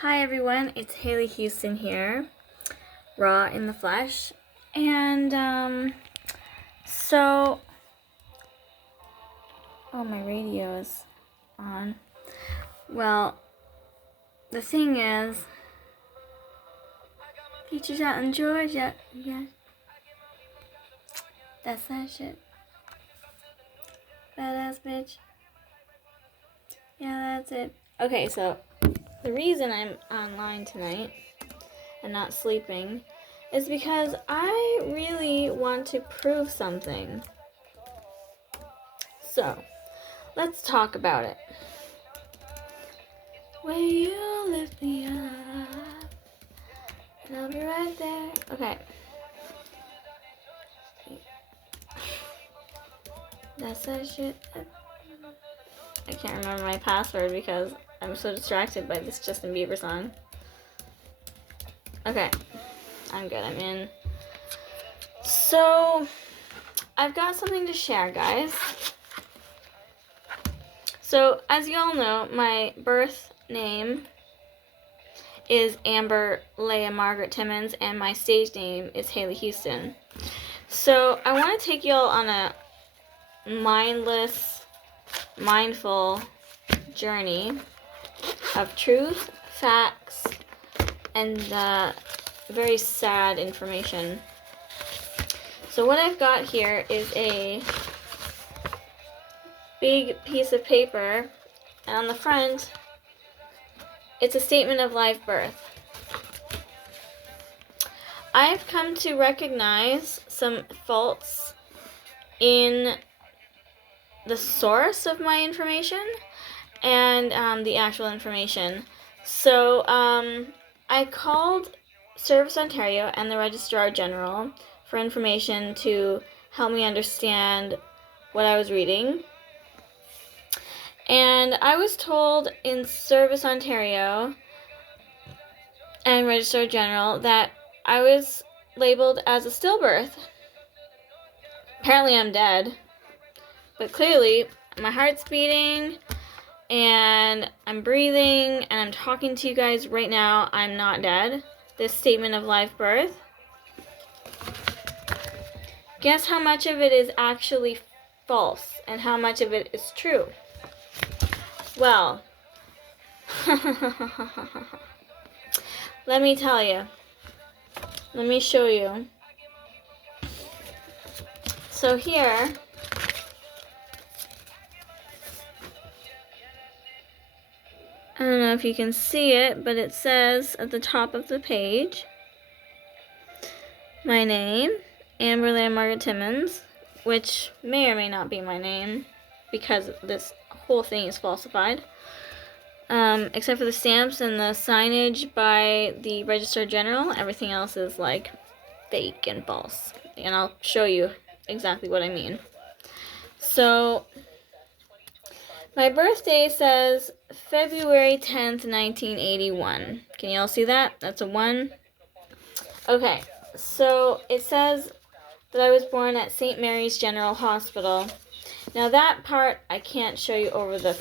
Hi everyone, it's Haley Houston here, raw in the flesh, and my radio is on. Well, the thing is, features out in Georgia, yeah, that's that shit, badass bitch, yeah, that's it. Okay, so the reason I'm online tonight and not sleeping is because I really want to prove something. So, let's talk about it. Will you lift me up? And I'll be right there. Okay. That's that shit. I can't remember my password because I'm so distracted by this Justin Bieber song. Okay. I'm good. I'm in. So, I've got something to share, guys. So, as you all know, my birth name is Amber Leah Margaret Timmons, and my stage name is Haley Houston. So, I want to take you all on a mindful journey of truth, facts, and very sad information. So what I've got here is a big piece of paper, and on the front, it's a statement of live birth. I've come to recognize some faults in the source of my information and the actual information. So I called Service Ontario and the Registrar General for information to help me understand what I was reading. And I was told in Service Ontario and Registrar General that I was labeled as a stillbirth. Apparently I'm dead, but clearly my heart's beating and I'm breathing and I'm talking to you guys right now. I'm not dead. This statement of live birth. Guess how much of it is actually false and how much of it is true? Well, let me tell you. Let me show you. So here, I don't know if you can see it, but it says at the top of the page, my name, Amber Leah Margaret Timmons, which may or may not be my name because this whole thing is falsified. Except for the stamps and the signage by the Registrar General, everything else is like fake and false. And I'll show you exactly what I mean. So, my birthday says February 10th, 1981. Can you all see that? That's a 1. Okay, so it says that I was born at St. Mary's General Hospital. Now that part I can't show you over the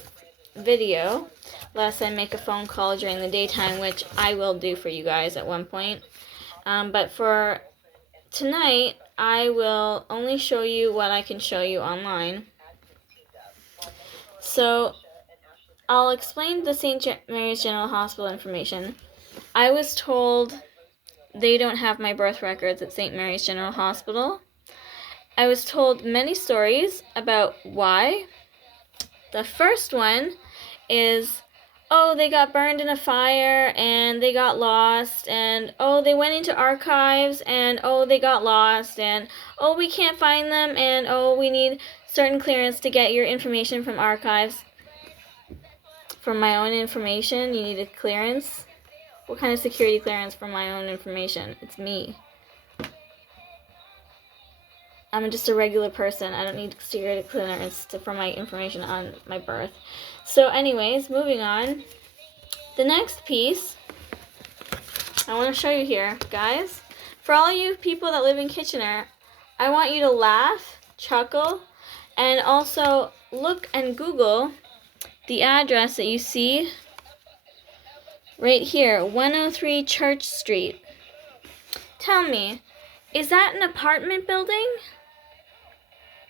video unless I make a phone call during the daytime, which I will do for you guys at one point. But for tonight, I will only show you what I can show you online. So I'll explain the St. Mary's General Hospital information. I was told they don't have my birth records at St. Mary's General Hospital. I was told many stories about why. The first one is, oh, they got burned in a fire and they got lost, and oh, they went into archives and oh, they got lost, and oh, we can't find them, and oh, we need certain clearance to get your information from archives. For my own information, you need a clearance? What kind of security clearance for my own information? It's me. I'm just a regular person. I don't need security clearance for my information on my birth. So anyways, moving on. The next piece I want to show you here, guys. For all you people that live in Kitchener, I want you to laugh, chuckle, and also look and Google the address that you see right here, 103 Church Street. Tell me, is that an apartment building?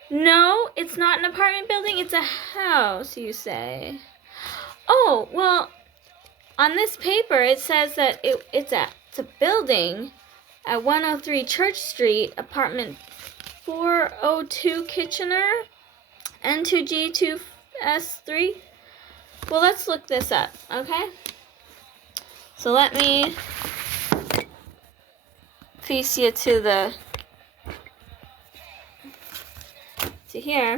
No, it's not an apartment building. It's a house, you say. Oh, well, on this paper, it says that it's a building at 103 Church Street, apartment 402 Kitchener, N2G2S3. Well, let's look this up, okay? So let me face you to here.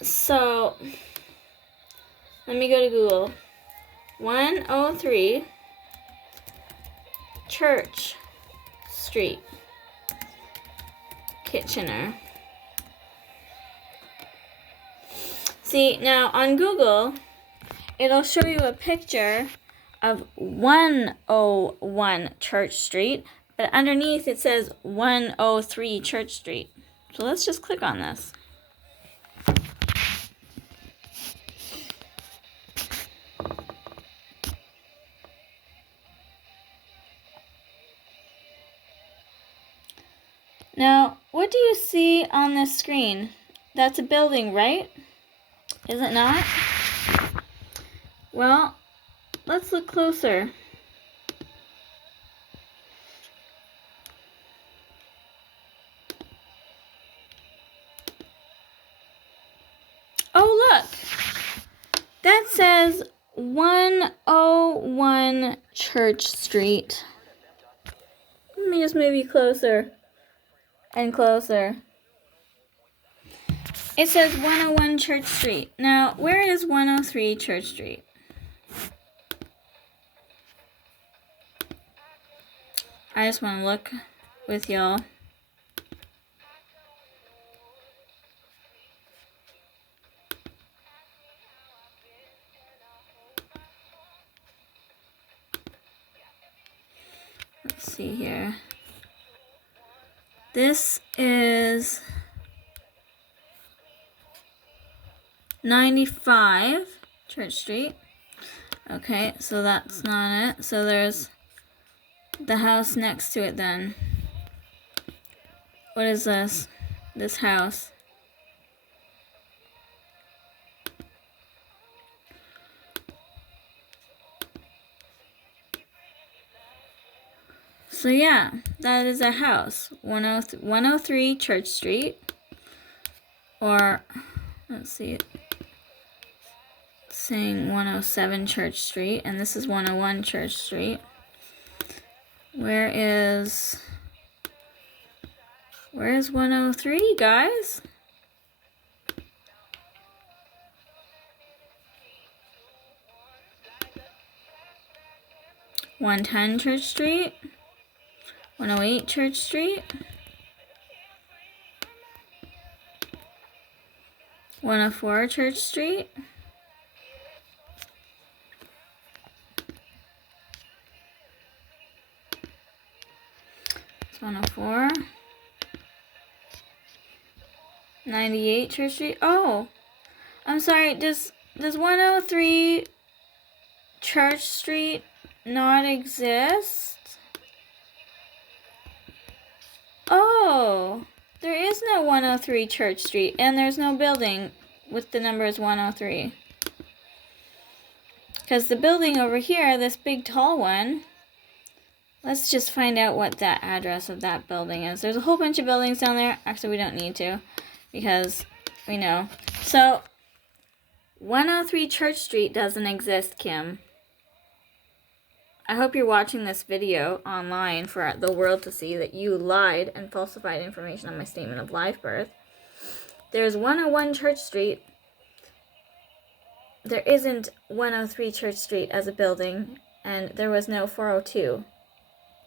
So let me go to Google. 103 Church Street, Kitchener. See, now on Google, it'll show you a picture of 101 Church Street, but underneath it says 103 Church Street. So let's just click on this. Now, what do you see on this screen? That's a building, right? Is it not? Well, let's look closer. Oh, look. That says 101 Church Street. Let me just move you closer and closer. It says 101 Church Street. Now, where is 103 Church Street? I just want to look with y'all. Let's see here. This is 95 Church Street. Okay, so that's not it. So there's the house next to it then. What is this? This house. So yeah, that is a house. 103 Church Street. Or, let's see it. Saying 107 Church Street, and this is 101 Church Street. Where is 103, guys? $110 Church Street, 108 Church Street, 104 Church Street, 104, 98 Church Street. Oh, I'm sorry. Does 103 Church Street not exist? Oh, there is no 103 Church Street, and there's no building with the numbers 103. Because the building over here, this big tall one, let's just find out what that address of that building is. There's a whole bunch of buildings down there. Actually, we don't need to, because we know. So, 103 Church Street doesn't exist, Kim. I hope you're watching this video online for the world to see that you lied and falsified information on my statement of live birth. There's 101 Church Street. There isn't 103 Church Street as a building, and there was no 402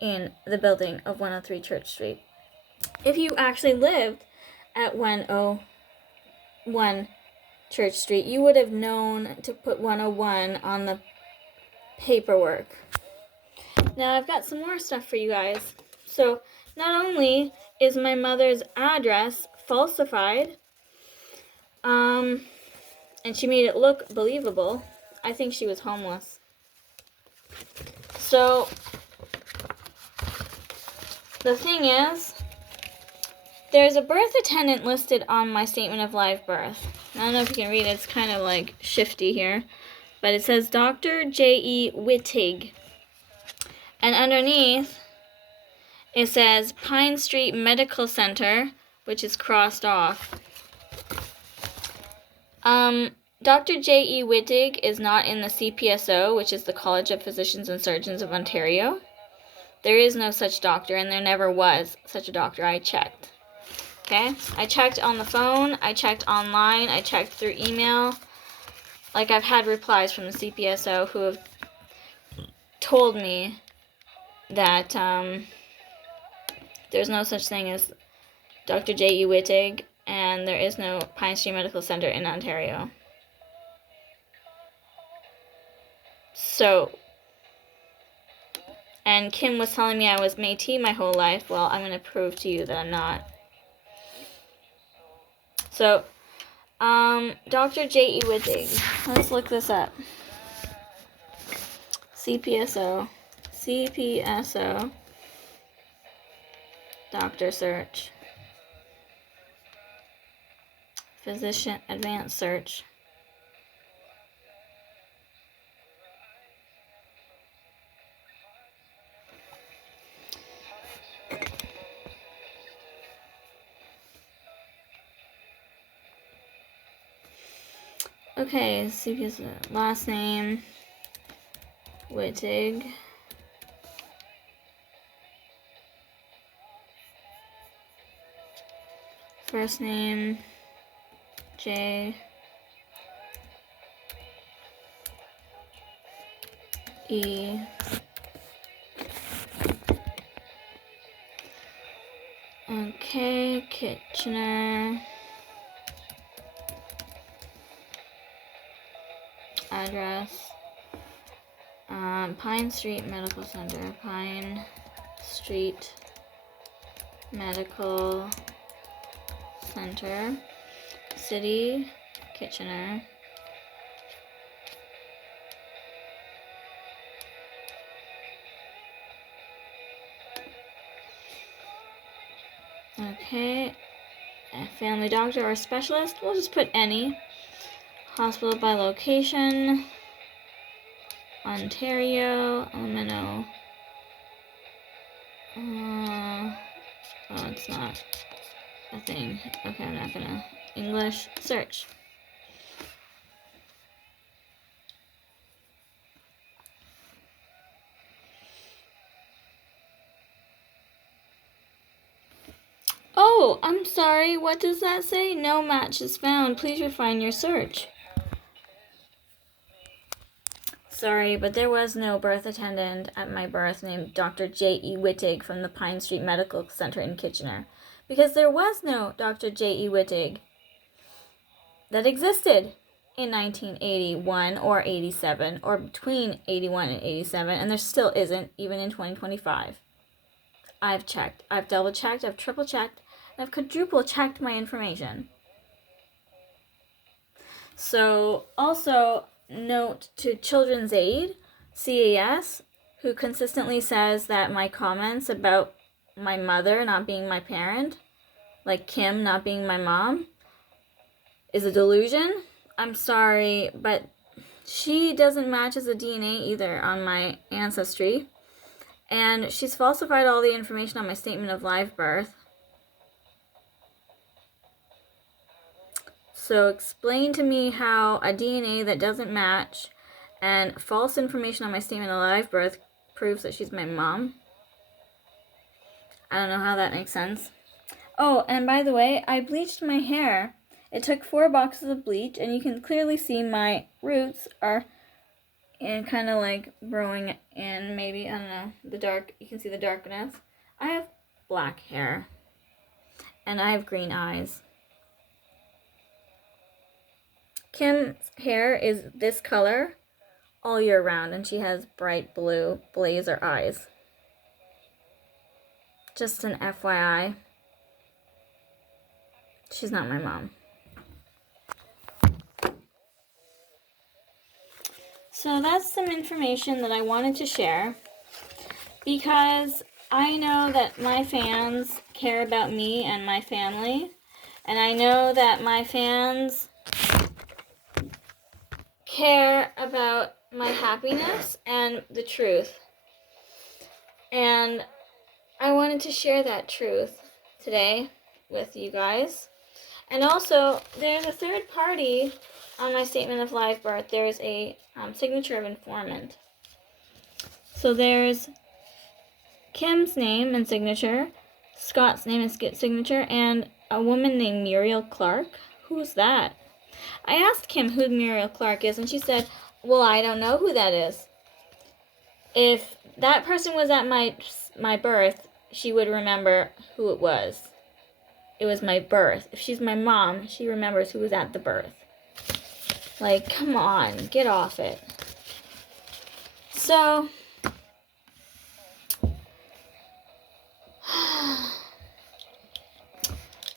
in the building of 103 Church Street. If you actually lived at 101 Church Street, you would have known to put 101 on the paperwork. Now, I've got some more stuff for you guys. So, not only is my mother's address falsified, and she made it look believable, I think she was homeless. So, the thing is, there's a birth attendant listed on my statement of live birth. I don't know if you can read it. It's kind of like shifty here. But it says Dr. J.E. Wittig. And underneath, it says Pine Street Medical Center, which is crossed off. Dr. J.E. Wittig is not in the CPSO, which is the College of Physicians and Surgeons of Ontario. There is no such doctor, and there never was such a doctor. I checked. Okay? I checked on the phone. I checked online. I checked through email. Like, I've had replies from the CPSO who have told me that there's no such thing as Dr. J.E. Wittig, and there is no Pine Street Medical Center in Ontario. So, and Kim was telling me I was Métis my whole life. Well, I'm going to prove to you that I'm not. So, Dr. J.E. Wittig. Let's look this up. CPSO. Doctor search. Physician advanced search. Okay, CPSO. Last name. Wittig. First name. J. E. Okay, Kitchener. Address. Pine Street Medical Center. Pine Street Medical Center. City, Kitchener. Okay. A family doctor or specialist. We'll just put any. Hospital by location. Ontario. Elemento. Oh, it's not a thing. Okay, I'm not gonna. English. Search. Oh, I'm sorry. What does that say? No match is found. Please refine your search. Sorry, but there was no birth attendant at my birth named Dr. J.E. Wittig from the Pine Street Medical Center in Kitchener. Because there was no Dr. J.E. Wittig that existed in 1981 or 87, or between 81 and 87, and there still isn't, even in 2025. I've checked. I've double-checked. I've triple-checked. And I've quadruple-checked my information. So, also, note to Children's Aid, CAS, who consistently says that my comments about my mother not being my parent, like Kim not being my mom, is a delusion. I'm sorry, but she doesn't match as a DNA either on my ancestry. And she's falsified all the information on my statement of live birth. So explain to me how a DNA that doesn't match and false information on my statement of live birth proves that she's my mom. I don't know how that makes sense. Oh, and by the way, I bleached my hair. It took 4 boxes of bleach, and you can clearly see my roots are kind of like growing in, maybe, I don't know, the dark, you can see the darkness. I have black hair, and I have green eyes. Kim's hair is this color all year round, and she has bright blue blazer eyes. Just an FYI. She's not my mom. So that's some information that I wanted to share because I know that my fans care about me and my family, and I know that my fans care about my happiness and the truth. And I wanted to share that truth today with you guys. And also, there's a third party on my statement of live birth. There's a signature of informant. So there's Kim's name and signature, Scott's name and signature, and a woman named Muriel Clark. Who's that? I asked Kim who Muriel Clark is, and she said, well, I don't know who that is. If that person was at my birth, she would remember who it was. It was my birth. If she's my mom, she remembers who was at the birth. Like, come on, get off it. So,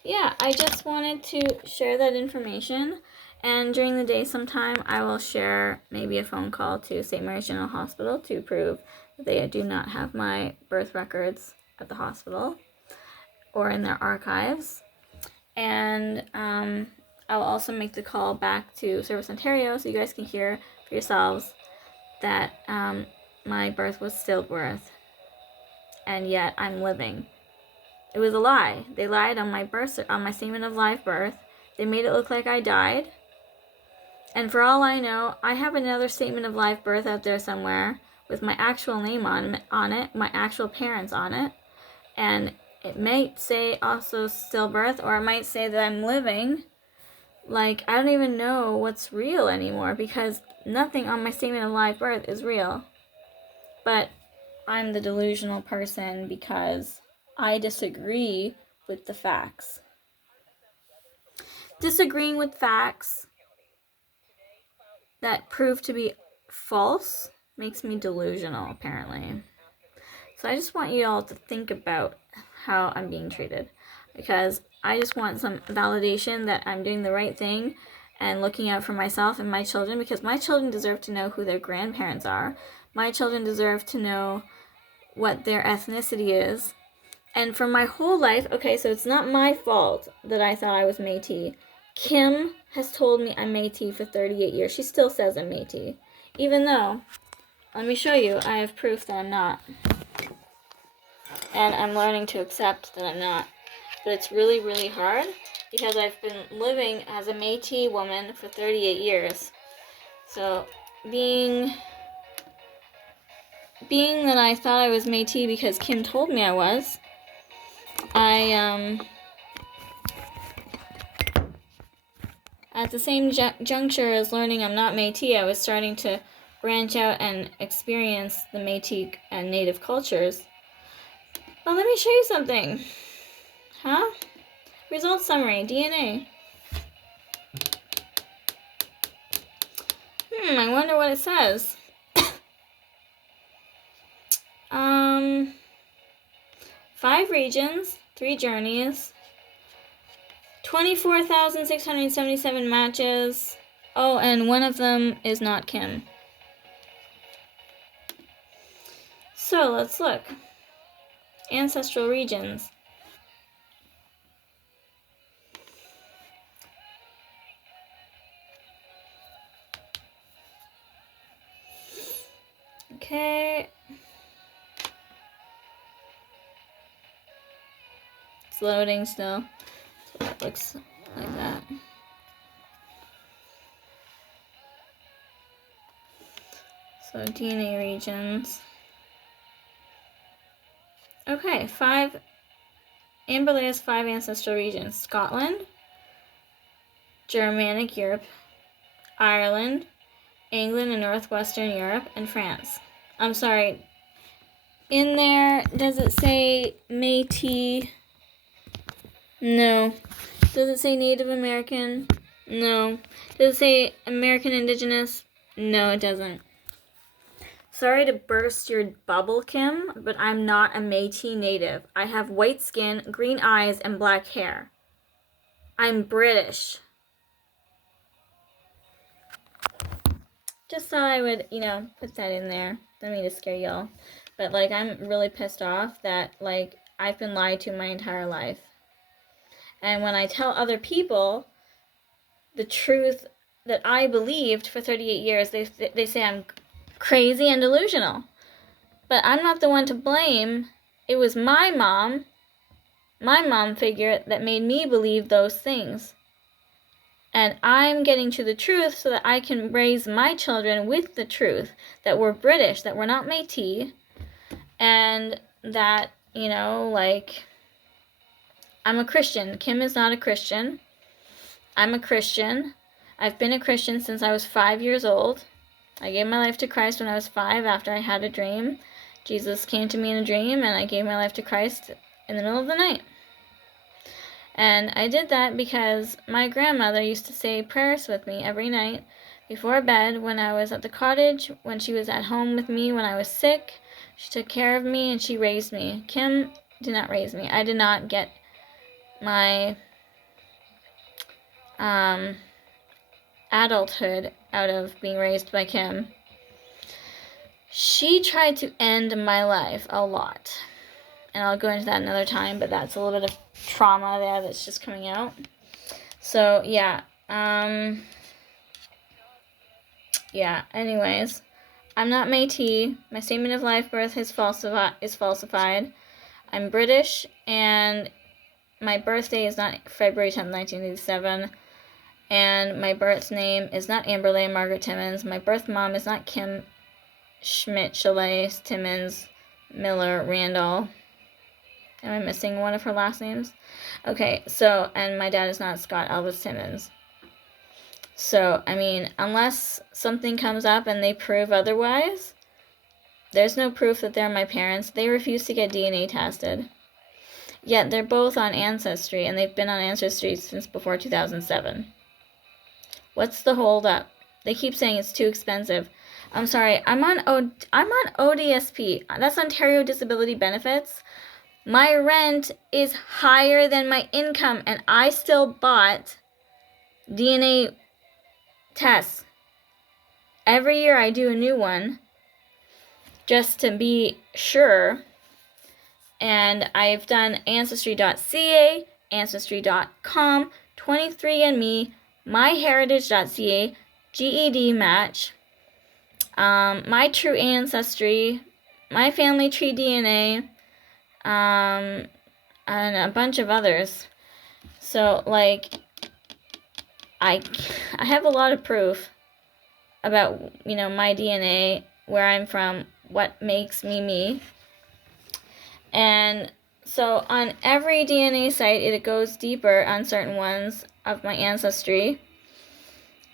yeah, I just wanted to share that information. And during the day sometime, I will share maybe a phone call to St. Mary's General Hospital to prove that they do not have my birth records at the hospital or in their archives. And I'll also make the call back to Service Ontario so you guys can hear for yourselves that my birth was stillbirth, and yet I'm living. It was a lie. They lied on my statement of live birth. They made it look like I died. And for all I know, I have another statement of live birth out there somewhere with my actual name on it, my actual parents on it, and it might say also stillbirth, or it might say that I'm living. Like, I don't even know what's real anymore because nothing on my statement of live birth is real. But I'm the delusional person because I disagree with the facts. Disagreeing with facts that prove to be false makes me delusional, apparently. So I just want you all to think about how I'm being treated, because I just want some validation that I'm doing the right thing and looking out for myself and my children, because my children deserve to know who their grandparents are. My children deserve to know what their ethnicity is. And for my whole life, okay, so it's not my fault that I thought I was Métis. Kim has told me I'm Métis for 38 years. She still says I'm Métis. Even though, let me show you, I have proof that I'm not. And I'm learning to accept that I'm not. But it's really, really hard because I've been living as a Métis woman for 38 years. So being that I thought I was Métis because Kim told me I was, at the same juncture as learning I'm not Métis, I was starting to branch out and experience the Métis and Native cultures. Well, let me show you something. Huh? Result summary, DNA. I wonder what it says. 5 regions, 3 journeys, 24,677 matches. Oh, and one of them is not Kim. So let's look. Ancestral regions. Okay. It's loading still. So that looks like that. So DNA regions. Okay, Amberley has 5 ancestral regions. Scotland, Germanic Europe, Ireland, England and Northwestern Europe, and France. I'm sorry. In there, does it say Métis? No. Does it say Native American? No. Does it say American Indigenous? No, it doesn't. Sorry to burst your bubble, Kim, but I'm not a Métis native. I have white skin, green eyes, and black hair. I'm British. just thought I would, put that in there. Don't mean to scare y'all. But, like, I'm really pissed off that, like, I've been lied to my entire life. And when I tell other people the truth that I believed for 38 years, they say I'm crazy and delusional. But I'm not the one to blame. It was my mom figure, that made me believe those things. And I'm getting to the truth so that I can raise my children with the truth, that we're British, that we're not Métis, and that, like, I'm a Christian. Kim is not a Christian. I'm a Christian. I've been a Christian since I was 5 years old. I gave my life to Christ when I was 5 after I had a dream. Jesus came to me in a dream, and I gave my life to Christ in the middle of the night. And I did that because my grandmother used to say prayers with me every night before bed when I was at the cottage, when she was at home with me when I was sick. She took care of me and she raised me. Kim did not raise me. I did not get my adulthood out of being raised by Kim. She tried to end my life a lot. And I'll go into that another time, but that's a little bit of trauma there that's just coming out. So, yeah. Anyways. I'm not Métis. My statement of life birth is falsified. I'm British, and my birthday is not February 10th, 1987. And my birth name is not Amberley Margaret Timmons. My birth mom is not Kim Schmidt, Chalet, Timmons, Miller, Randall. Am I missing one of her last names? Okay, so, and my dad is not Scott Elvis Timmons. So, I mean, unless something comes up and they prove otherwise, there's no proof that they're my parents. They refuse to get DNA tested. Yet they're both on Ancestry, and they've been on Ancestry since before 2007. What's the hold up? They keep saying it's too expensive. I'm sorry, I'm on ODSP. That's Ontario Disability Benefits. My rent is higher than my income, and I still bought DNA tests. Every year I do a new one just to be sure. And I've done Ancestry.ca, Ancestry.com, 23andMe, MyHeritage.ca, GED Match, My True Ancestry, My Family Tree DNA, and a bunch of others. So, like, I have a lot of proof about, my DNA, where I'm from, what makes me me. And so on every DNA site, it goes deeper on certain ones of my ancestry.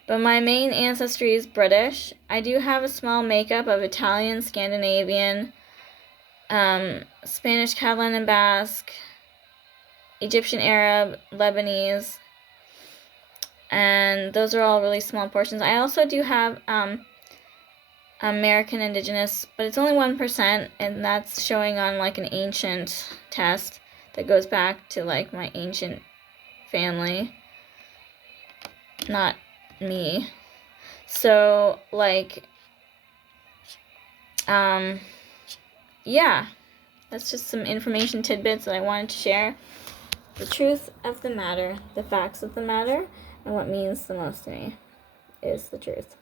But my main ancestry is British. I do have a small makeup of Italian, Scandinavian, Spanish, Catalan, and Basque, Egyptian, Arab, Lebanese, and those are all really small portions. I also do have American Indigenous, but it's only 1%, and that's showing on like an ancient test that goes back to like my ancient family, not me. So, like, yeah, that's just some information tidbits that I wanted to share. The truth of the matter, the facts of the matter, and what means the most to me is the truth.